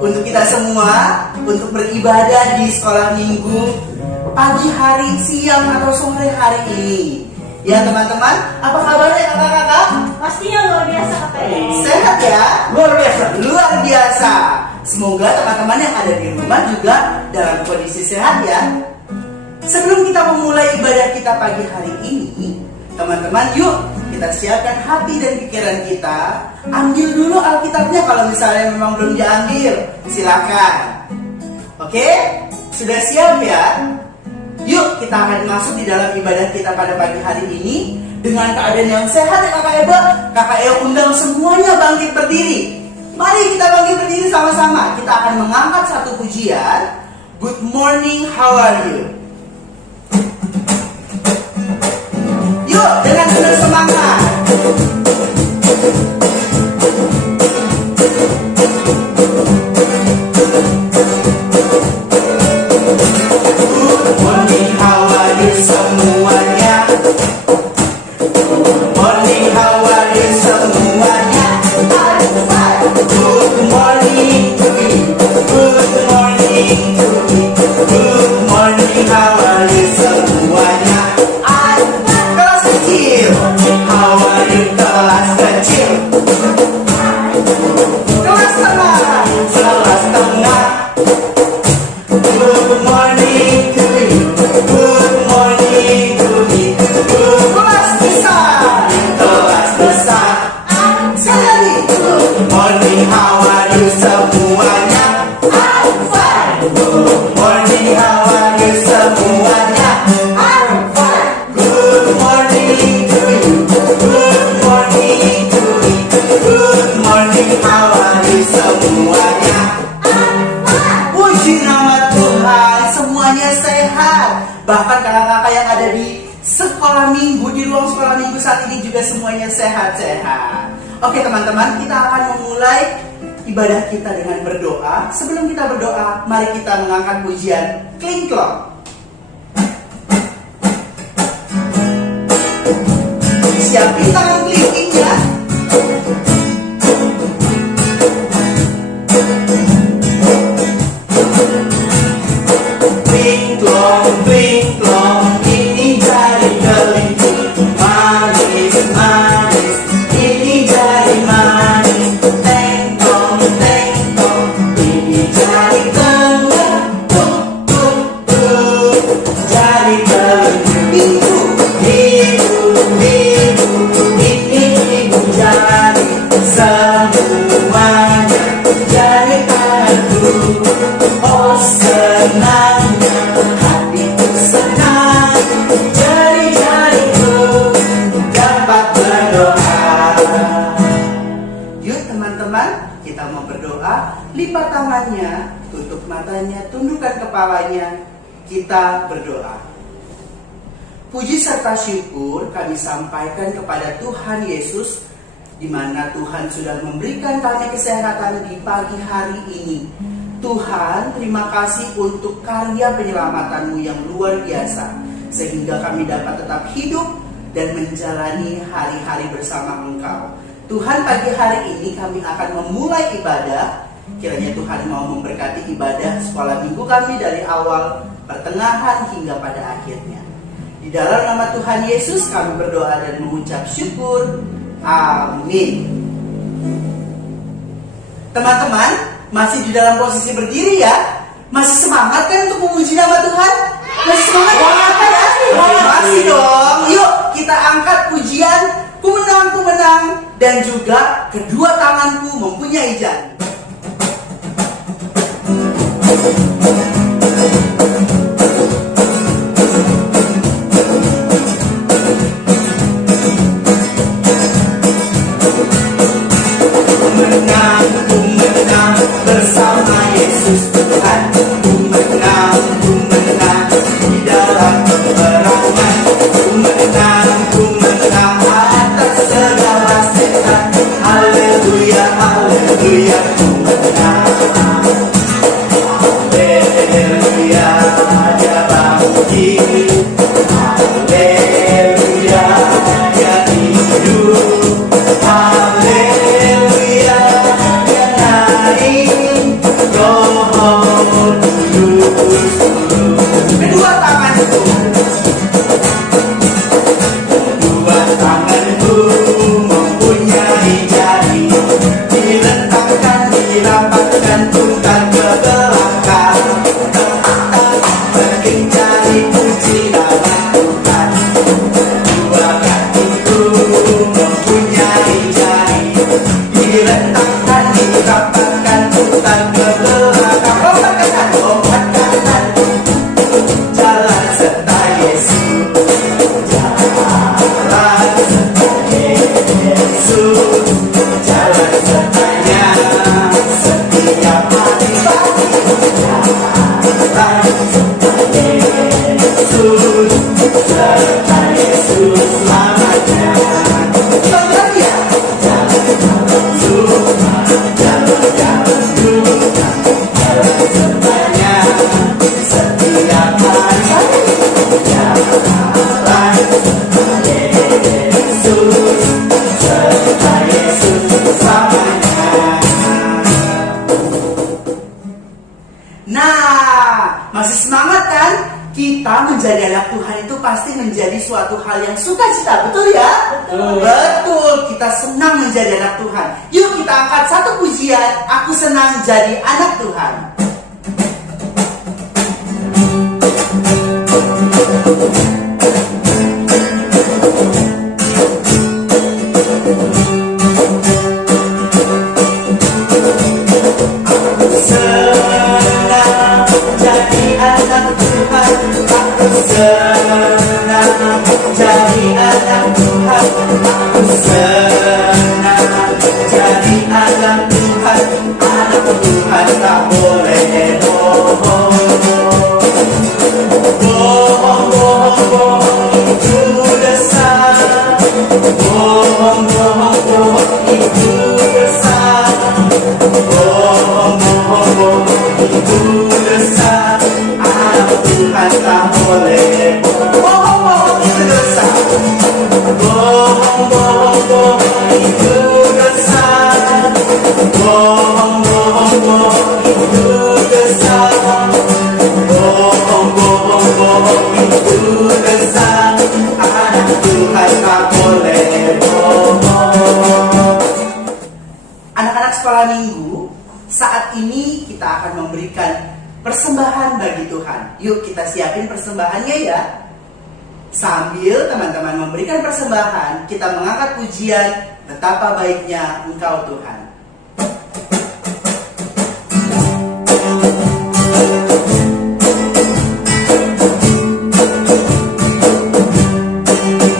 untuk kita semua untuk beribadah di sekolah minggu pagi hari, siang atau sore hari ini. Ya teman-teman, apa kabarnya kakak-kakak? Pastinya luar biasa katanya. Sehat ya? Luar biasa. Luar biasa. Semoga teman-teman yang ada di rumah juga dalam kondisi sehat ya. Sebelum kita memulai ibadah kita pagi hari ini, teman-teman yuk kita siapkan hati dan pikiran kita. Ambil dulu Alkitabnya kalau misalnya memang belum diambil, silakan. Oke? Sudah siap ya? Yuk kita akan masuk di dalam ibadah kita pada pagi hari ini dengan keadaan yang sehat ya kakak Eba. Kakak Eba undang semuanya bangkit berdiri. Mari kita bangkit berdiri sama-sama. Kita akan mengangkat satu pujian. Good morning, how are you? Yuk dengan penuh semangat. Semuanya, good morning, how are you semuanya? Good morning to me, good morning to me, good morning, how are you semuanya? Kelas kecil, how are you kelas kecil? Kelas tengah, kelas tengah. Good morning to me, good morning to me, good kelas besar, kelas besar. Sekali lagi, good morning, how are you semuanya? I'm fine. Good morning, how are you semuanya? I'm fine. Good morning to you, good morning to me, good morning, how are you semuanya? Puji nama Tuhan, semuanya sehat. Bahkan kakak-kakak yang ada di sekolah minggu, di ruang sekolah minggu saat ini juga semuanya sehat-sehat. Oke teman-teman, kita akan memulai ibadah kita dengan berdoa. Sebelum kita berdoa, mari kita mengangkat pujian Klingklong. Siapin tangan kelingkingnya. Klingklong, klingklong, ini jari kelingking. Manis, manis, ini jari manis. Tengkong, tengkong, ini jari tengah. Tuk, tuk, tuk, jari kelingking. Minggu, minggu, minggu, ini minggu jari. Semuanya jari tanganku. Oh senangnya hatiku senang, jari-jariku dapat berdoa. Yuk teman-teman, kita mau berdoa. Lipat tangannya, tutup matanya, tundukkan kepalanya. Kita berdoa. Puji serta syukur kami sampaikan kepada Tuhan Yesus, di mana Tuhan sudah memberikan kami kesehatan di pagi hari ini. Tuhan, terima kasih untuk karya penyelamatanmu yang luar biasa, sehingga kami dapat tetap hidup dan menjalani hari-hari bersama Engkau. Tuhan, pagi hari ini kami akan memulai ibadah. Kiranya Tuhan mau memberkati ibadah sekolah minggu kami dari awal, pertengahan, hingga pada akhirnya. Di dalam nama Tuhan Yesus kami berdoa dan mengucap syukur. Amin. Teman-teman, masih di dalam posisi berdiri ya? Masih semangat kan untuk memuji nama Tuhan? Masih semangat ya? Masih dong. Yuk kita angkat pujian Ku menang, ku menang, dan juga kedua tanganku mempunyai jari. Ku menang bersama Yesus Tuhan. Ku menang di dalam peperangan. Ku menang atas segala setan. Haleluya, haleluya, ku menang. Haleluya, dia bangkit. Haleluya, dia hidup. Haleluya, dia diletakkan di rapatkan hutan ke belakang. Lompat kanan, jalan serta Yesus, jalan serta Yesus, jalan sertanya setiap hari pagi. Jalan serta Yesus, serta Yesus selamanya. Jalan ya, jalan sertanya setiap hari. Jalan Yesus, serta Yesus selamanya. Nah, masih semangat kan? Kita menjadi anak Tuhan itu pasti menjadi suatu hal yang sukacita, betul ya? Betul. Betul, kita senang menjadi anak Tuhan. Yuk kita angkat satu pujian, aku senang jadi anak Tuhan. Senang jadi anak Tuhan, aku senang jadi anak Tuhan, aku senang jadi anak Tuhan. Anak Tuhan tak boleh bohong, bohong itu dosa, bohong itu dosa, bohong itu dosa. Anak Tuhan tak boleh bohong itu dosa, bohong itu dosa, bohong itu dosa, bohong itu dosa. Anak Tuhan tak boleh bohong. Anak-anak sekolah minggu, saat ini kita akan memberikan persembahan bagi Tuhan. Yuk kita siapin persembahannya ya. Sambil teman-teman memberikan persembahan, kita mengangkat pujian, betapa baiknya Engkau Tuhan.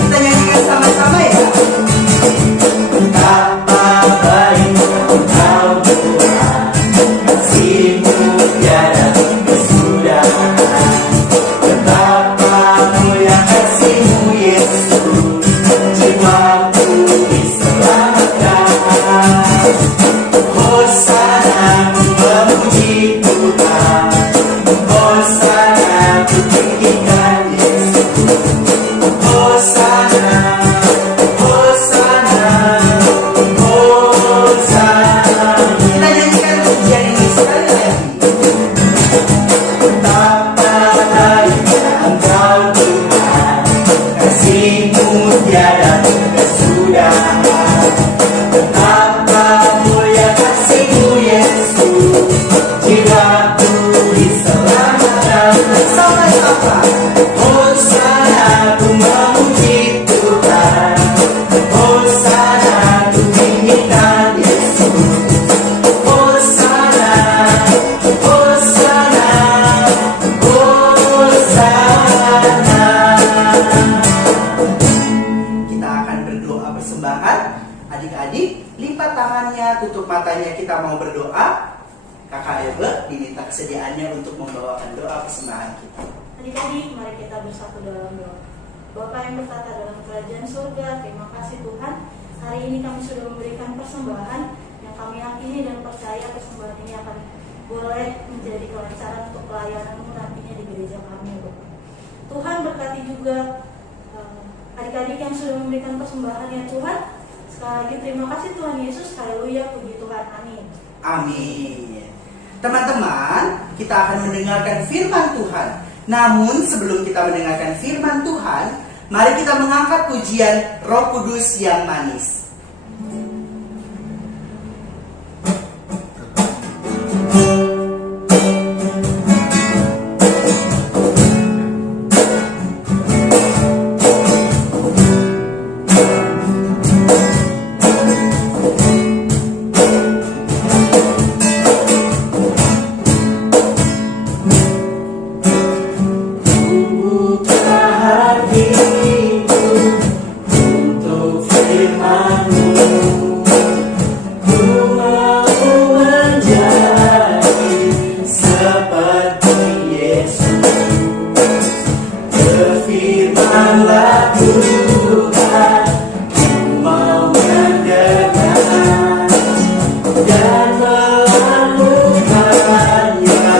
Kita nyanyikan sama-sama ya. Betapa baiknya Engkau Tuhan, kasih-Mu tiada kesudahan. Betapa mulia kasih-Mu Yesus, jiwaku diselamatkan. Hosana ku memuji Tuhan, Hosana ku tinggikan Yesus. Hosana, Hosana, Hosana. Kita nyanyikan pujian ini sekali lagi. Betapa baiknya Engkau Tuhan, kasih-Mu tiada kesudahan. Betapa mulia kasih-Mu Yesus, jiwaku diselamatkan. Sama-sama. Hosana ku memuji Tuhan, Hosana ku tinggikan Yesus. Hosana, Hosana, Hosana. Kita akan berdoa persembahan. Adik-adik, lipat tangannya, tutup matanya, kita mau berdoa. Kakak Ebe diminta kesediaannya untuk membawakan doa persembahan kita. Adik-adik, mari kita bersatu dalam doa. Bapa yang bertata dalam kerajaan surga, terima kasih Tuhan. Hari ini kami sudah memberikan persembahan yang kami yakini dan percaya persembahan ini akan boleh menjadi kelancaran untuk pelayanan-Mu nantinya di gereja kami, Bapak. Tuhan berkati juga adik-adik yang sudah memberikan persembahan ya Tuhan. Sekali lagi terima kasih Tuhan Yesus. Haleluya, puji Tuhan, amin. Amin. Teman-teman, kita akan mendengarkan firman Tuhan. Namun sebelum kita mendengarkan firman Tuhan, mari kita mengangkat pujian Roh Kudus yang manis. dan melakukannya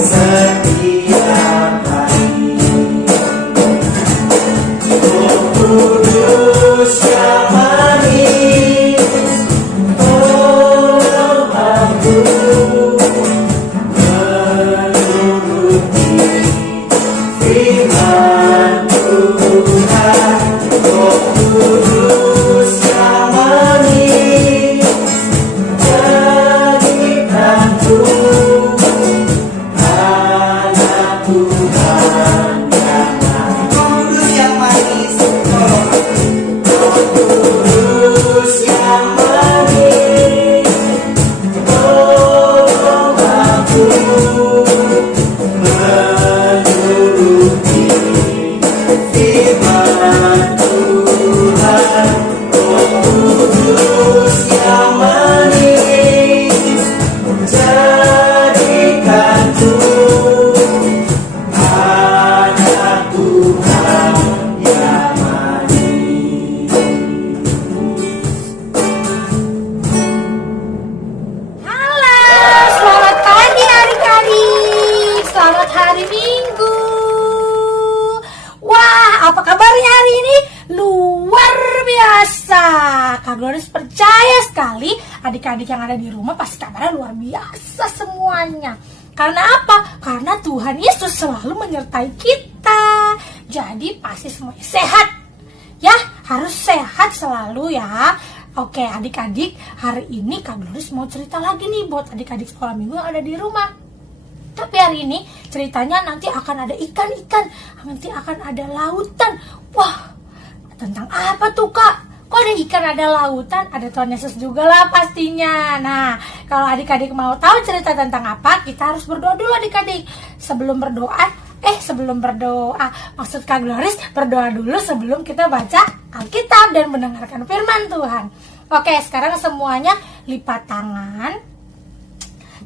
setiap hari. Oh Kudus yang manis, tolong aku menuruti firman Tuhan. Oh Kudus yang manis, jadikanku anak Tuhan yang manis. Kudus yang manis, tolong aku. Kudus yang manis, tolong aku menuruti firman Tuhan. Oh Kudus yang manis, jadikanku anak Tuhan yang manis. Halo, selamat pagi adik-adik. Selamat hari Minggu. Wah, apa kabarnya hari ini? Luar biasa. Kak Gloris percaya sekali adik-adik yang ada di rumah pasti kabarnya luar biasa semuanya. Karena apa? Karena Tuhan Yesus selalu menyertai kita. Jadi pasti semuanya sehat. Ya, harus sehat selalu ya. Oke adik-adik, hari ini Kak Gloris mau cerita lagi nih buat adik-adik sekolah minggu yang ada di rumah. Tapi hari ini ceritanya nanti akan ada ikan-ikan, nanti akan ada lautan. Wah, tentang apa tuh Kak? Kok ada ikan, ada lautan, ada Tuhan Yesus juga lah pastinya. Nah, kalau adik-adik mau tahu cerita tentang apa, kita harus berdoa dulu adik-adik. Sebelum berdoa, maksud Kak Gloris berdoa dulu sebelum kita baca Alkitab dan mendengarkan firman Tuhan. Oke, sekarang semuanya lipat tangan,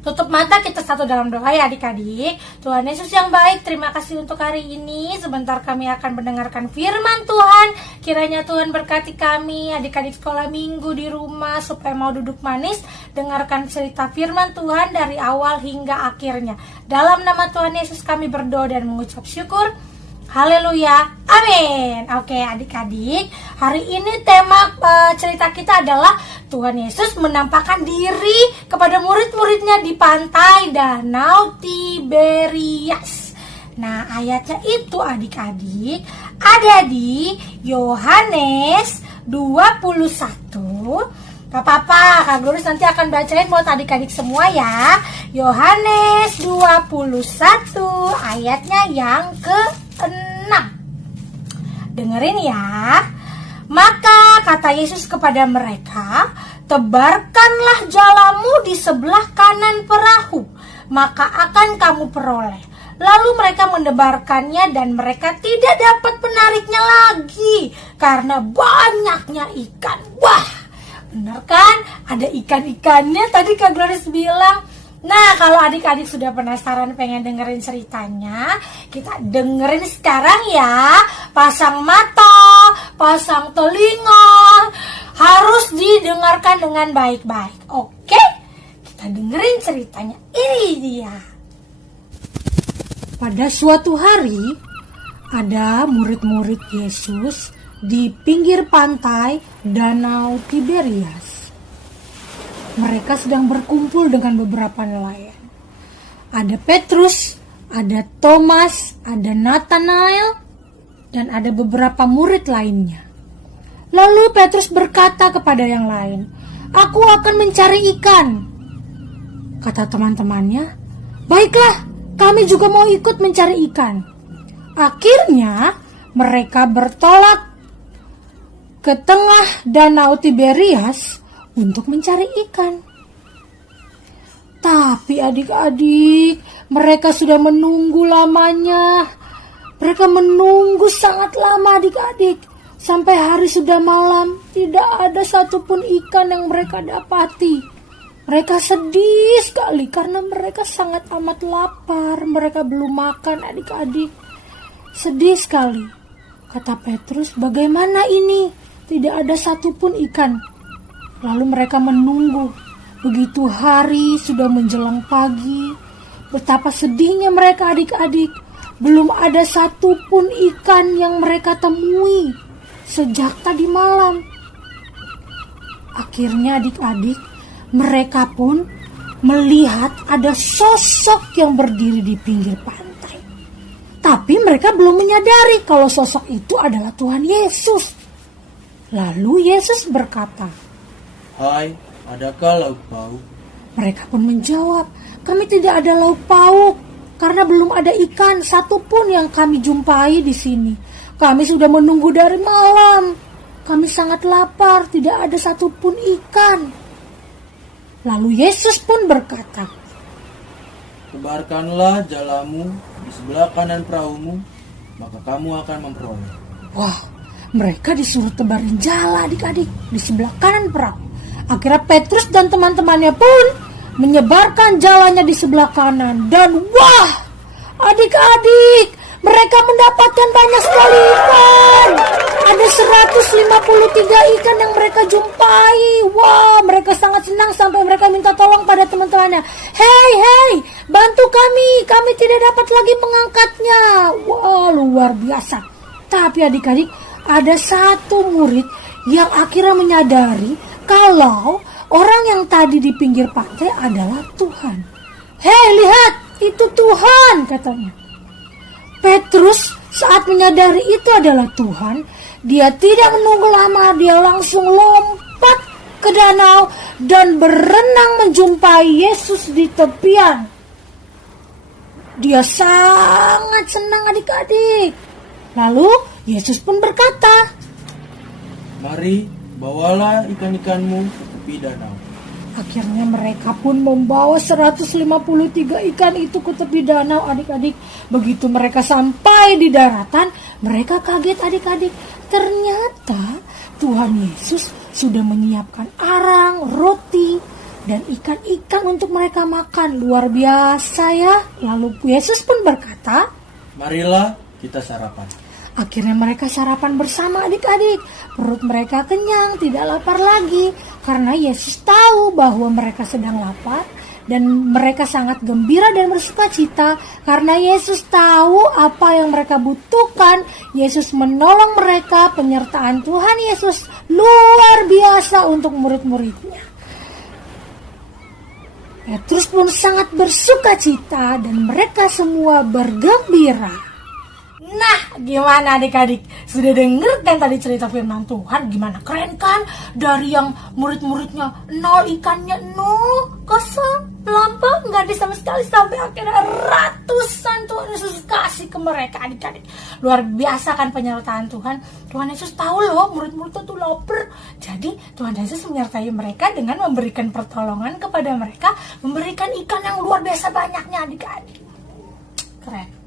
tutup mata, kita satu dalam doa ya adik-adik. Tuhan Yesus yang baik, terima kasih untuk hari ini. Sebentar kami akan mendengarkan firman Tuhan. Kiranya Tuhan berkati kami, adik-adik sekolah minggu di rumah, supaya mau duduk manis, dengarkan cerita firman Tuhan dari awal hingga akhirnya. Dalam nama Tuhan Yesus kami berdoa dan mengucap syukur. Haleluya, amin. Oke adik-adik, hari ini tema cerita kita adalah Tuhan Yesus menampakkan diri kepada murid-muridnya di pantai Danau Tiberias. Nah, ayatnya itu adik-adik ada di Yohanes 21. Gak apa-apa, Kak Gloris nanti akan bacain buat adik-adik semua ya. Yohanes 21 ayatnya yang ke-6. Dengerin ya. Maka kata Yesus kepada mereka, tebarkanlah jalamu di sebelah kanan perahu, maka akan kamu peroleh. Lalu mereka mendebarkannya dan mereka tidak dapat menariknya lagi karena banyaknya ikan. Wah, bener kan? Ada ikan-ikannya tadi Kak Gloris bilang. Nah, kalau adik-adik sudah penasaran pengen dengerin ceritanya, kita dengerin sekarang ya. Pasang mata, pasang telinga, harus didengarkan dengan baik-baik. Oke? Kita dengerin ceritanya. Ini dia. Pada suatu hari, ada murid-murid Yesus di pinggir pantai Danau Tiberias. Mereka sedang berkumpul dengan beberapa nelayan. Ada Petrus, ada Thomas, ada Nathanael, dan ada beberapa murid lainnya. Lalu Petrus berkata kepada yang lain, "Aku akan mencari ikan." Kata teman-temannya, "Baiklah, kami juga mau ikut mencari ikan." Akhirnya mereka bertolak ke tengah Danau Tiberias untuk mencari ikan. Tapi adik-adik, mereka sudah menunggu lamanya. Mereka menunggu sangat lama adik-adik. Sampai hari sudah malam, tidak ada satupun ikan yang mereka dapati. Mereka sedih sekali karena mereka sangat amat lapar. Mereka belum makan adik-adik. Sedih sekali. Kata Petrus, "Bagaimana ini? Tidak ada satupun ikan." Lalu mereka menunggu. begitu hari sudah menjelang pagi, betapa sedihnya mereka adik-adik. Belum ada satupun ikan yang mereka temui sejak tadi malam. Akhirnya adik-adik, mereka pun melihat ada sosok yang berdiri di pinggir pantai. Tapi mereka belum menyadari kalau sosok itu adalah Tuhan Yesus. Lalu Yesus berkata, "Hai, adakah lauk pauk?" Mereka pun menjawab, "Kami tidak ada lauk pauk, karena belum ada ikan satupun yang kami jumpai di sini. Kami sudah menunggu dari malam. Kami sangat lapar, tidak ada satupun ikan." Lalu Yesus pun berkata, "Tebarkanlah jalamu di sebelah kanan perahumu, maka kamu akan memperoleh." Wah, mereka disuruh tebarin jala adik-adik di sebelah kanan perahu. Akhirnya Petrus dan teman-temannya pun menyebarkan jalannya di sebelah kanan. Dan wah, adik-adik, mereka mendapatkan banyak sekali ikan. Ada 153 ikan yang mereka jumpai. Wah, mereka sangat senang sampai mereka minta tolong pada teman-temannya. Hei, bantu kami tidak dapat lagi mengangkatnya. Wah, luar biasa. Tapi adik-adik, ada satu murid yang akhirnya menyadari kalau orang yang tadi di pinggir pantai adalah Tuhan. Hei, lihat, itu Tuhan, katanya. Petrus saat menyadari itu adalah Tuhan, dia tidak menunggu lama, dia langsung lompat ke danau dan berenang menjumpai Yesus di tepian. Dia sangat senang adik-adik. Lalu Yesus pun berkata, "Mari, bawalah ikan-ikanmu ke tepi danau." Akhirnya mereka pun membawa 153 ikan itu ke tepi danau adik-adik. Begitu mereka sampai di daratan, mereka kaget adik-adik. Ternyata Tuhan Yesus sudah menyiapkan arang, roti, dan ikan-ikan untuk mereka makan. Luar biasa ya. Lalu Yesus pun berkata, "Marilah kita sarapan." Akhirnya mereka sarapan bersama adik-adik. Perut mereka kenyang, tidak lapar lagi. Karena Yesus tahu bahwa mereka sedang lapar. Dan mereka sangat gembira dan bersuka cita. Karena Yesus tahu apa yang mereka butuhkan. Yesus menolong mereka. Penyertaan Tuhan Yesus luar biasa untuk murid-muridnya. Petrus pun sangat bersuka cita. Dan mereka semua bergembira. Nah, gimana adik-adik? Sudah denger kan tadi cerita firman Tuhan? Gimana, keren kan? Dari yang murid-muridnya 0 ikannya, 0, kosong, lampa, nggak ada sama sekali. Sampai akhirnya ratusan Tuhan Yesus kasih ke mereka adik-adik. Luar biasa kan penyertaan Tuhan. Tuhan Yesus tahu loh murid-muridnya tuh lapar. Jadi Tuhan Yesus menyertai mereka dengan memberikan pertolongan kepada mereka. Memberikan ikan yang luar biasa banyaknya adik-adik. Keren.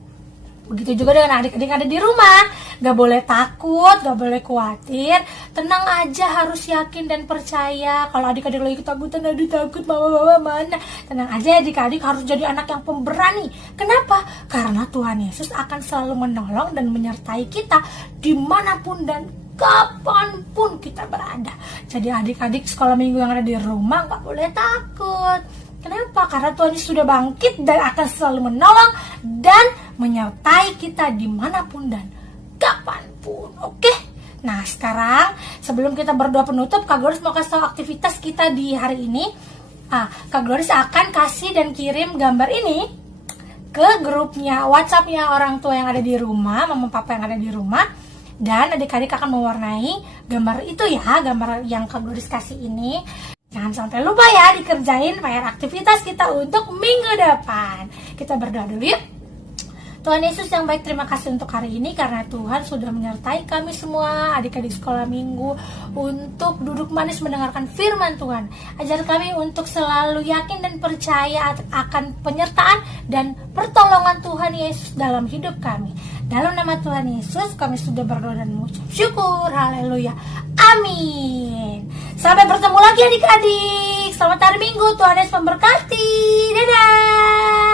Begitu juga dengan adik-adik ada di rumah. Gak boleh takut, gak boleh khawatir. Tenang aja, harus yakin dan percaya. Kalau adik-adik lagi ketakutan, aduh takut, mama mana. Tenang aja adik-adik, harus jadi anak yang pemberani. Kenapa? Karena Tuhan Yesus akan selalu menolong dan menyertai kita dimanapun dan kapanpun kita berada. Jadi adik-adik sekolah minggu yang ada di rumah gak boleh takut. Kenapa? Karena Tuhan Yesus sudah bangkit dan akan selalu menolong dan menyertai kita dimanapun dan kapanpun. Oke? Nah sekarang sebelum kita berdoa penutup, Kak Gloris mau kasih tahu aktivitas kita di hari ini. Kak Gloris akan kasih dan kirim gambar ini ke grupnya WhatsAppnya orang tua yang ada di rumah, mama papa yang ada di rumah. Dan adik-adik akan mewarnai gambar itu ya, gambar yang Kak Gloris kasih ini. Jangan sampai lupa ya dikerjain PR aktivitas kita untuk minggu depan. Kita berdoa dulu yuk. Tuhan Yesus yang baik, terima kasih untuk hari ini karena Tuhan sudah menyertai kami semua adik-adik sekolah minggu untuk duduk manis mendengarkan firman Tuhan. Ajar kami untuk selalu yakin dan percaya akan penyertaan dan pertolongan Tuhan Yesus dalam hidup kami. Dalam nama Tuhan Yesus kami sudah berdoa dan mengucap syukur. Haleluya. Amin. Sampai bertemu lagi adik-adik. Selamat hari Minggu. Tuhan Yesus memberkati. Dadah.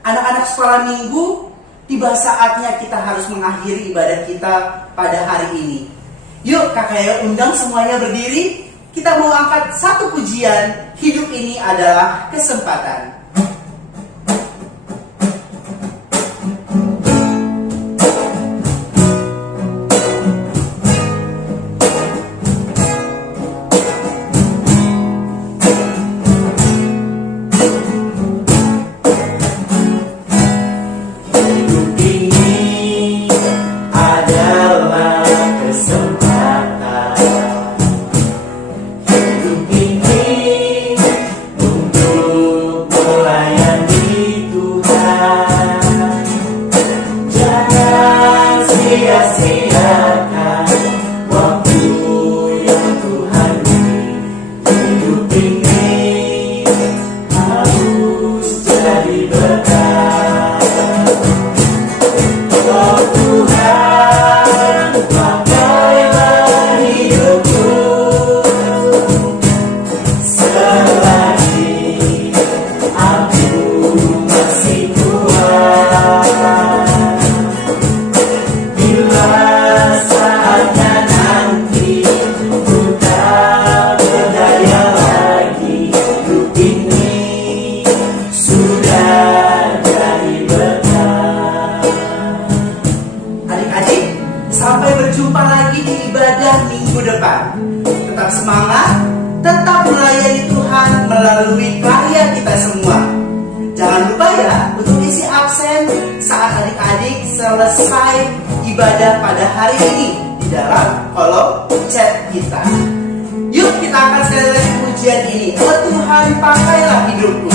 Anak-anak sekolah minggu, tiba saatnya kita harus mengakhiri ibadah kita pada hari ini. Yuk kakak undang semuanya berdiri kita mau angkat satu pujian, hidup ini adalah kesempatan. Sampai berjumpa lagi di ibadah minggu depan. Tetap semangat, tetap melayani Tuhan melalui karya kita semua. Jangan lupa ya untuk isi absen saat adik-adik selesai ibadah pada hari ini di dalam kolom chat kita. Yuk kita akan sekali lagi pujian ini. Oh Tuhan, pakailah hidupku.